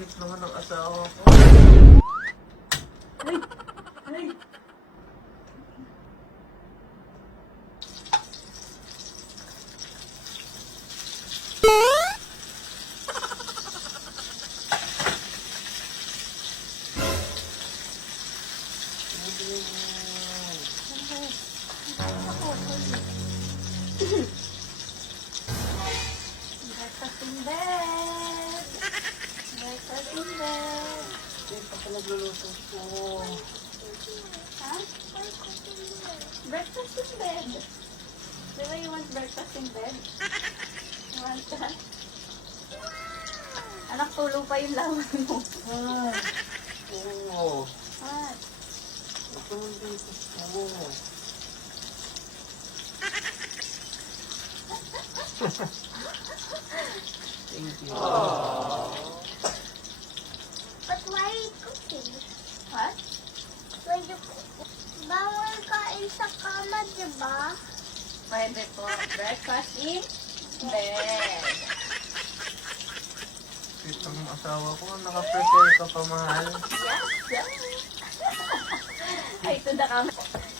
Sweet naman ang asawa ko. Ay! Ay! Breakfast in bed! Breakfast in bed! Sweet pa nagluluto ko. Ha? Breakfast in bed. Di ba you want breakfast in bed? You want that? Anak, tulog pa yung lawan mo. Ah, oo. What? Ito yung dito ko. Thank you. But why are you cooking? What? Why you bawal kain sa kama, diba? Pwede po. Breakfast in bed. Sweet ang asawa ko. Naka-prepare ka pa, mahal. Yes, yes. Ay, ito na kami.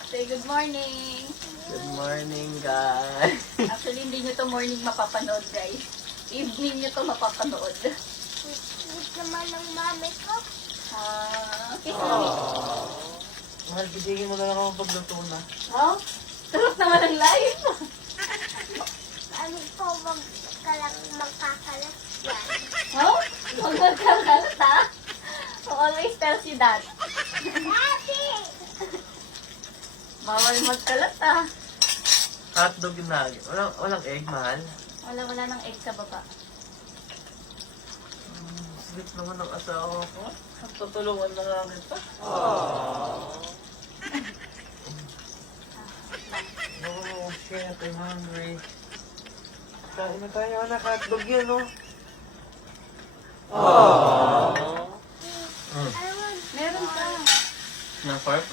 Say good morning. Good morning, guys. Actually, hindi nyo to morning mapapanood, guys. Evening nyo to mapapanood. Sweet naman ng mami ko. Kiss me. Mahal, bigyan mo na lang ako pagluto na. Oh, sarap naman ang live. Ano po, wag ka lang magkakalat yan. Oh, huwag magkakalat ha. Who always tells you that. Daddy! Bawal magkalat ha. Hotdog yung nugget. Walang egg, mahal. Wala ng egg sa baba. Sweet naman ang asawa ko. Tutulungan na nga kita. Oh, shit. I'm hungry. Kain na tayo, anak. Hotdog yun, oh. I want Meron ka. Ng farp?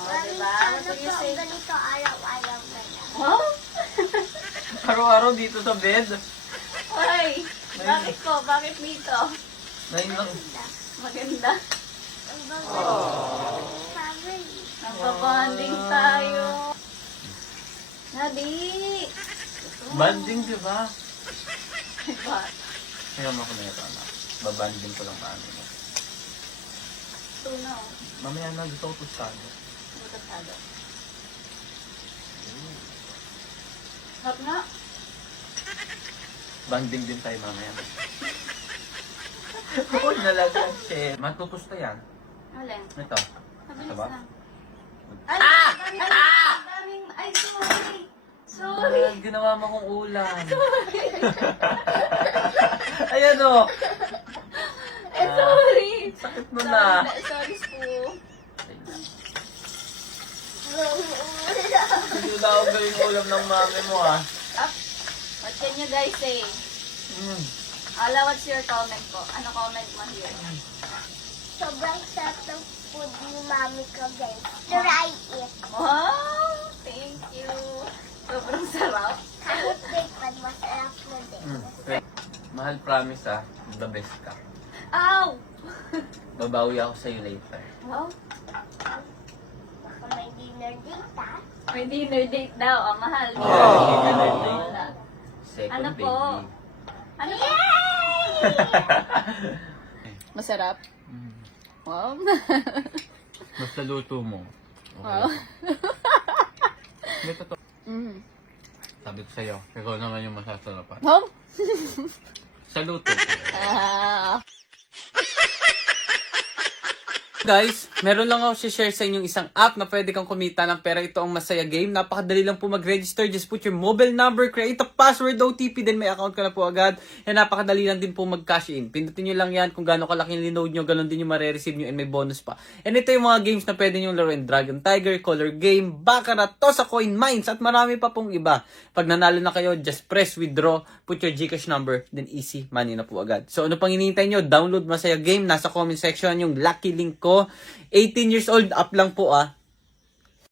Oh, diba? What do you say? ganito araw-araw na lang. Oh? Araw-araw dito sa bed. Hoy, bakit po? Bakit dito? Ngayon lang. Maganda. Ang bagay. Family. Nagpa-bonding tayo. Nabi! Banding, di ba? Diba? Kaya mo ako na ito, anak. Babanding ko lang paano. Tuna oh. Mamaya na, gusto ko tostado. Butasado. Sarap na. Banding din tayo mamaya. Huwag na lang yan, shit. Matutusta yan. Alin? Ito. Mabilis Diba? lang. Ay! Daming! Ay, sorry! Sorry! Ah, ginawa mo kong ulam. Ayan o. Sorry! Sakit mo na. Sorry, Spoo. Hindi na ako gawin ulam ng mami mo ah. What can you guys say? Ala, what's your comment po? Ano comment mo here? Sobrang sarap ng food ni mami ko, guys. Try it. Wow! Thank you! Sobrang sarap. Kahit bacon, masarap na din. Mahal, promise ah. The best ka. Ow! Babawi ako sa'yo later. Wow! Baka may dinner date, ha? May dinner date daw. Ang mahal. Dinner date. Wala. Second Ano baby. po? Ano po? Masarap? Wow! Basta luto mo. Wow! Hindi totoo. Sabi ko sa'yo, ikaw naman yung masasarapan. Wow! Sa luto ko. Ah! Guys, meron lang ako share sa inyong isang app na pwede kang kumita ng pera. Ito ang Masaya Game. Napakadali lang po mag-register. Just put your mobile number, create a password, OTP, then may account ka na po agad. And napakadali lang din po mag-cash in. Pindutin nyo lang yan kung gaano kalaki yung load nyo, ganun din yung marireceive nyo and may bonus pa. And ito yung mga games na pwede nyo laruin. Dragon Tiger, Color Game, Baccarat, Tosa Coin, Mines, at marami pa pong iba. Pag nanalo na kayo, just press withdraw, put your Gcash number, then easy money na po agad. So ano pang hinihintay nyo? Download Masaya Game. Nasa comment section yung lucky link ko. 18 years old up lang po ah.